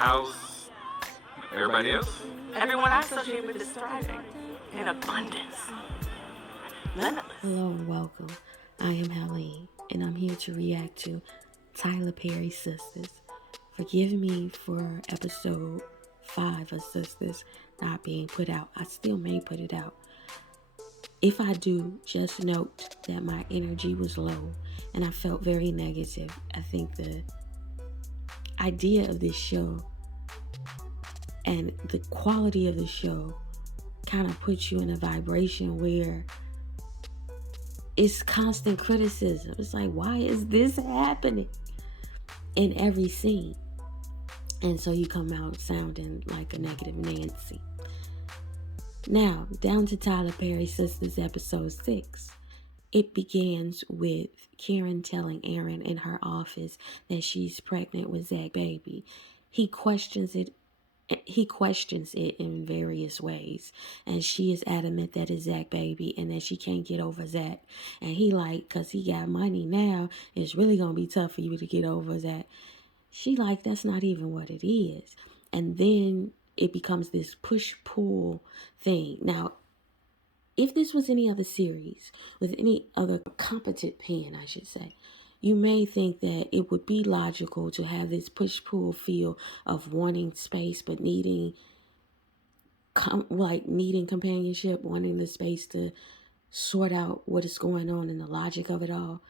house. Everybody else? Everyone I associate with is thriving in abundance. Limitless. Hello and welcome. I am Helene, and I'm here to react to Tyler Perry's Sistas. Forgive me for episode 5 of Sistas not being put out. I still may put it out. If I do, just note that my energy was low and I felt very negative. I think the idea of this show and the quality of the show kind of puts you in a vibration where it's constant criticism. It's like, why is this happening in every scene? And so you come out sounding like a negative Nancy. Now, down to Tyler Perry's Sistas episode 6. It begins with Karen telling Aaron in her office that she's pregnant with Zach's baby. He questions it in various ways, and she is adamant that it's Zach's baby and that she can't get over Zach. And he cause he got money now, it's really gonna be tough for you to get over Zach. She that's not even what it is. And then it becomes this push-pull thing. Now, if this was any other series with any other competent pen, I should say, you may think that it would be logical to have this push-pull feel of wanting space, but needing companionship, wanting the space to sort out what is going on and the logic of it all.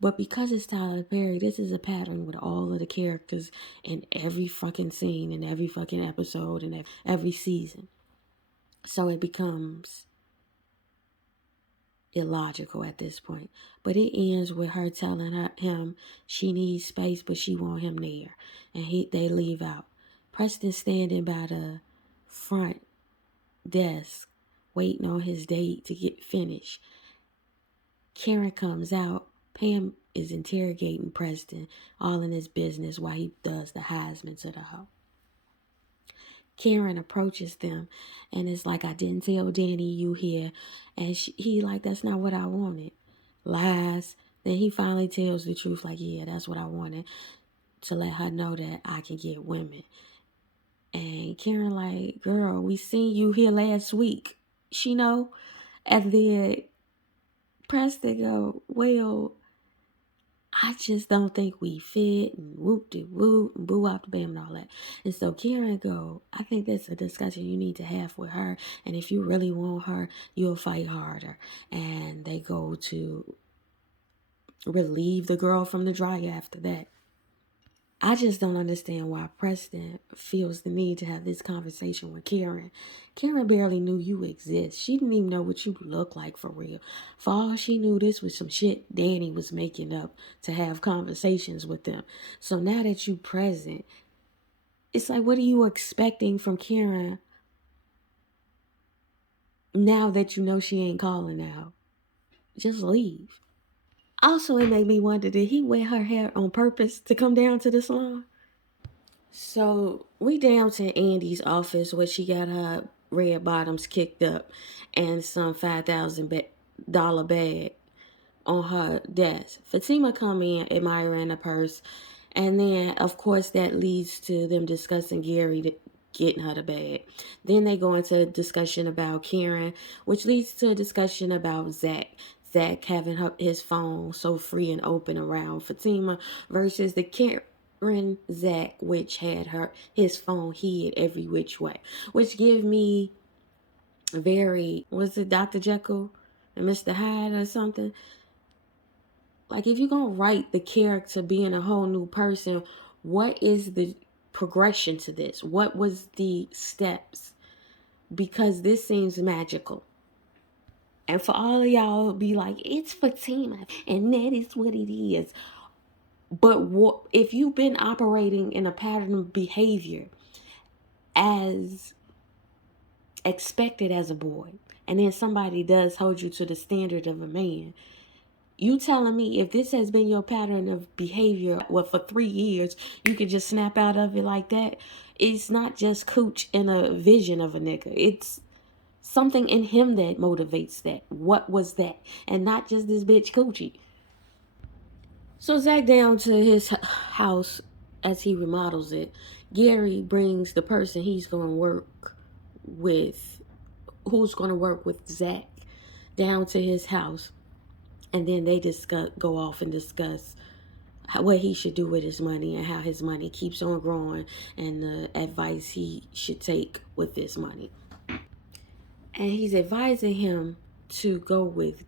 But because it's Tyler Perry, this is a pattern with all of the characters in every fucking scene, in every fucking episode, and every season. So it becomes illogical at this point. But it ends with her telling him she needs space, but she want him there. And they leave out. Preston standing by the front desk, waiting on his date to get finished. Karen comes out. Pam is interrogating Preston, all in his business, while he does the Heisman to the hoe. Karen approaches them and is like, I didn't tell Danny you here. And he that's not what I wanted. Lies. Then he finally tells the truth, yeah, that's what I wanted, to let her know that I can get women. And Karen girl, we seen you here last week. She know. And then Preston go, well, I just don't think we fit, and whoop-de-whoop, and boo off the bam and all that. And so Karen go, I think that's a discussion you need to have with her. And if you really want her, you'll fight harder. And they go to relieve the girl from the dryer after that. I just don't understand why Preston feels the need to have this conversation with Karen. Karen barely knew you exist. She didn't even know what you look like for real. For all she knew, this was some shit Danny was making up to have conversations with them. So now that you present, it's what are you expecting from Karen now that you know she ain't calling out? Just leave. Also, it made me wonder, did he wear her hair on purpose to come down to the salon? So we down to Andi's office where she got her red bottoms kicked up and some $5,000 bag on her desk. Fatima come in admiring the purse. And then, of course, that leads to them discussing Gary getting her the bag. Then they go into a discussion about Karen, which leads to a discussion about Zach. Zach having his phone so free and open around Fatima versus the Karen Zach, which had his phone hid every which way. Which give me was it Dr. Jekyll and Mr. Hyde or something? If you're going to write the character being a whole new person, what is the progression to this? What was the steps? Because this seems magical. And for all of y'all be like, it's Fatima, and that is what it is. But if you've been operating in a pattern of behavior as expected as a boy, and then somebody does hold you to the standard of a man, you telling me if this has been your pattern of behavior, for 3 years, you could just snap out of it like that? It's not just cooch in a vision of a nigga. It's something in him that motivates that. What was that? And not just this bitch coochie. So Zach down to his house as he remodels it, Gary brings the person he's going to work with, who's going to work with Zach, down to his house. And then they go off and discuss what he should do with his money and how his money keeps on growing and the advice he should take with this money. And he's advising him to go with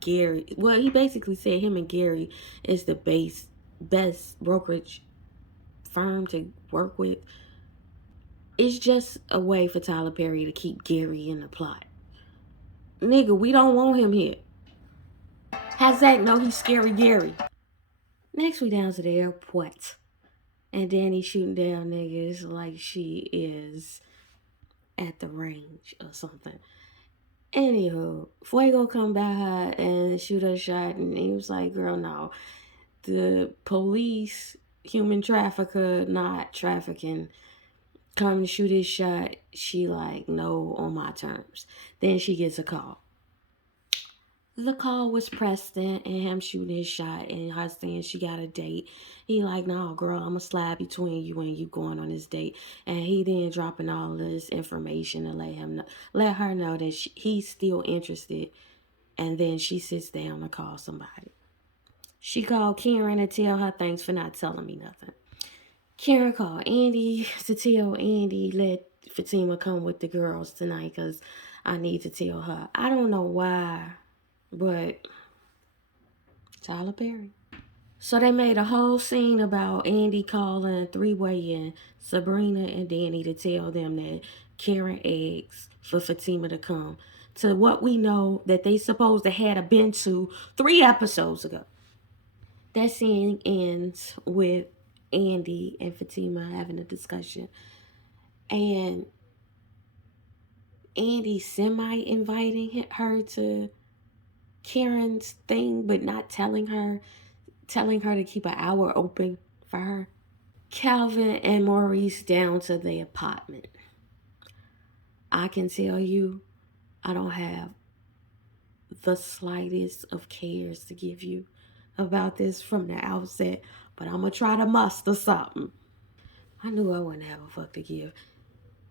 Gary. Well, he basically said him and Gary is the best brokerage firm to work with. It's just a way for Tyler Perry to keep Gary in the plot. Nigga, we don't want him here. Has Zach know he's Scary Gary? Next, we down to the airport. And Danny shooting down niggas like she is at the range or something. Anywho, Fuego come by her and shoot her shot, and he was like, girl, no. The police, human trafficker, not trafficking, come to shoot his shot. She like, no, on my terms. Then she gets a call. The call was Preston and him shooting his shot and her saying she got a date. He like, no, girl, I'm going to slide between you and you going on this date. And he then dropping all this information to let her know that he's still interested. And then she sits down to call somebody. She called Karen to tell her thanks for not telling me nothing. Karen called Andi to tell Andi, let Fatima come with the girls tonight because I need to tell her. I don't know why, but Tyler Perry. So they made a whole scene about Andi calling three-way in Sabrina and Danny to tell them that Karen eggs for Fatima to come to what we know that they supposed to had been to 3 episodes ago. That scene ends with Andi and Fatima having a discussion. And Andi semi-inviting her to Karen's thing, but not telling her to keep an hour open for her. Calvin and Maurice down to the apartment. I can tell you, I don't have the slightest of cares to give you about this from the outset, but I'm going to try to muster something. I knew I wouldn't have a fuck to give.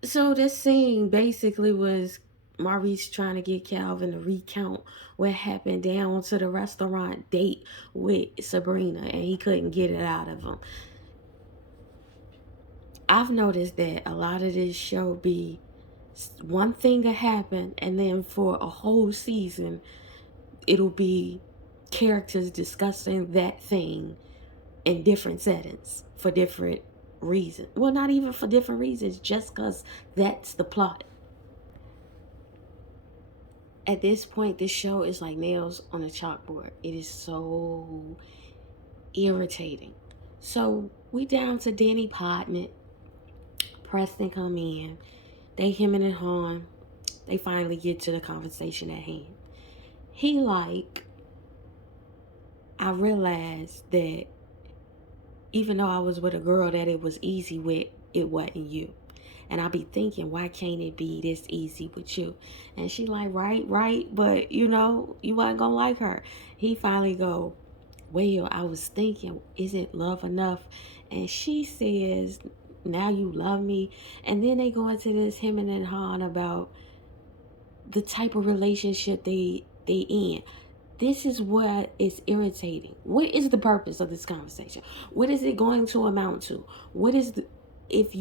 So this scene basically was Maurice trying to get Calvin to recount what happened down to the restaurant date with Sabrina, and he couldn't get it out of him. I've noticed that a lot of this show be one thing that happened, and then for a whole season, it'll be characters discussing that thing in different settings for different reasons. Well, not even for different reasons, just because that's the plot. At this point, this show is like nails on a chalkboard. It is so irritating. So we down to Danny apartment. Preston come in. They hemming and hawing. They finally get to the conversation at hand. He like, I realized that even though I was with a girl that it was easy with, it wasn't you. And I be thinking, why can't it be this easy with you? And she like, right, but you wasn't gonna like her. He finally go, well, I was thinking, isn't love enough? And she says, now you love me. And then they go into this hemming and hawing about the type of relationship they in. This is what is irritating. What is the purpose of this conversation? What is it going to amount to? What is the, if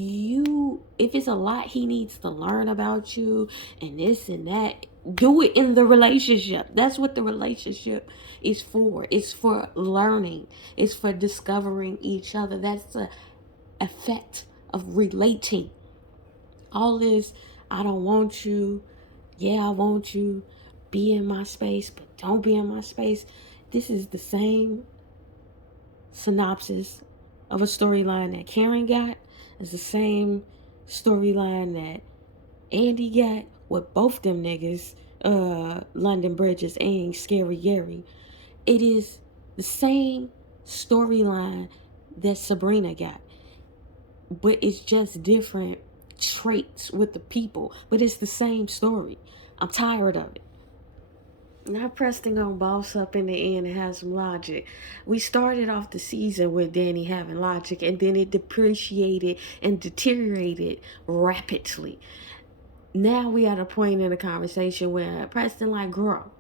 it's a lot he needs to learn about you and this and that, do it in the relationship. That's what the relationship is for. It's for learning. It's for discovering each other. That's the effect of relating. All this, I don't want you. Yeah, I want you. Be in my space, but don't be in my space. This is the same synopsis of a storyline that Karen got. It's the same storyline that Andi got with both them niggas, London Bridges and Scary Gary. It is the same storyline that Sabrina got, but it's just different traits with the people, but it's the same story. I'm tired of it. Now Preston gonna boss up in the end and have some logic. We started off the season with Danny having logic, and then it depreciated and deteriorated rapidly. Now we at a point in the conversation where Preston like, girl,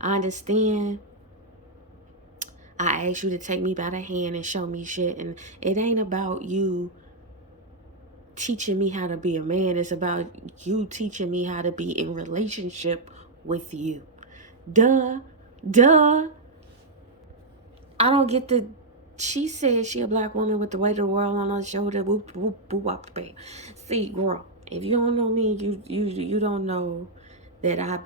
I understand. I asked you to take me by the hand and show me shit, and it ain't about you teaching me how to be a man. It's about you teaching me how to be in relationship with you. Duh. I don't get the. She said she a black woman with the weight of the world on her shoulder. Whoop whoop whoop whoop. Bam. See, girl, if you don't know me, you don't know that I'm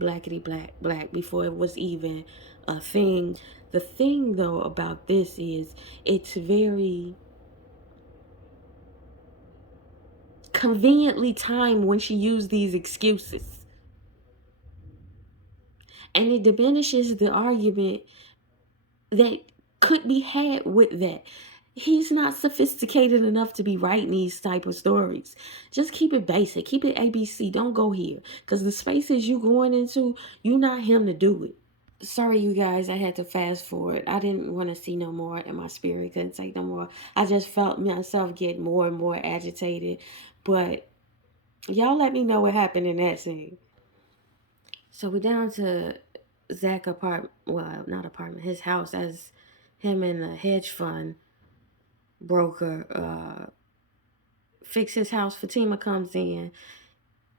blackity black before it was even a thing. The thing though about this is it's very conveniently timed when she used these excuses, and it diminishes the argument that could be had with that. He's not sophisticated enough to be writing these type of stories. Just keep it basic. Keep it ABC. Don't go here. Because the spaces you going into, you're not him to do it. Sorry, you guys. I had to fast forward. I didn't want to see no more, and my spirit couldn't take no more. I just felt myself get more and more agitated. But y'all let me know what happened in that scene. So we're down to Zach apartment. Well, not apartment. His house, as him and the hedge fund broker fix his house. Fatima comes in.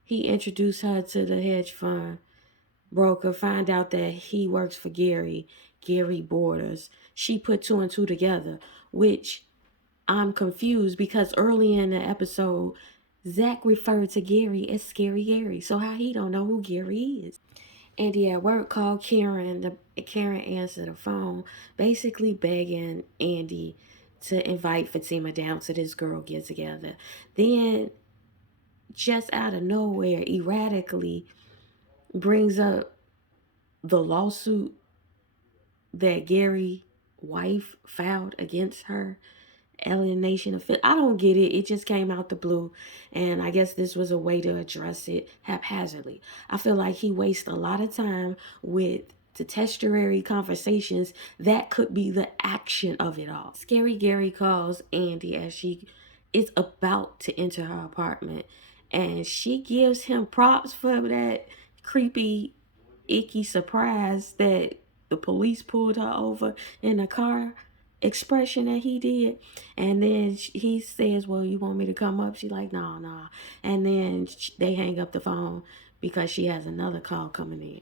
He introduced her to the hedge fund broker. Find out that he works for Gary Borders. She put two and two together, which I'm confused because early in the episode, Zach referred to Gary as Scary Gary. So how he don't know who Gary is? Andi at work called Karen. Karen answered the phone, basically begging Andi to invite Fatima down to this girl get together. Then, just out of nowhere, erratically brings up the lawsuit that Gary's wife filed against her. Alienation of I don't get it. It just came out the blue, and I guess this was a way to address it haphazardly. I feel like he wastes a lot of time with the tertiary conversations that could be the action of it all. Scary Gary calls Andi as she is about to enter her apartment, and she gives him props for that creepy, icky surprise that the police pulled her over in a car expression that he did. And then he says, well, you want me to come up? She's like, nah. And then they hang up the phone because she has another call coming in.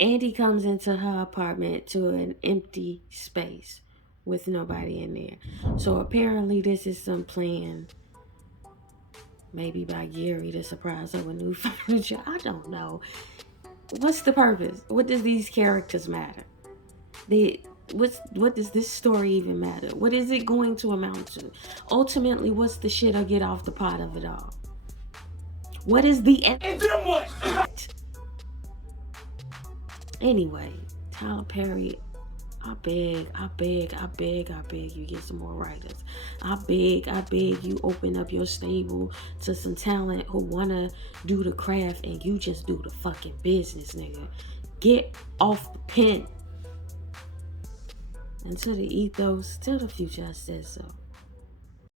Andi comes into her apartment to an empty space with nobody in there. So apparently this is some plan, maybe by Gary, to surprise her with new furniture. I don't know. What's the purpose? What does these characters matter? What does this story even matter? What is it going to amount to? Ultimately, what's the shit I get off the pot of it all? What is the end? Anyway, Tyler Perry, I beg you get some more writers. I beg you open up your stable to some talent who wanna do the craft, and you just do the fucking business, nigga. Get off the pen. And to the ethos, till the future I said so.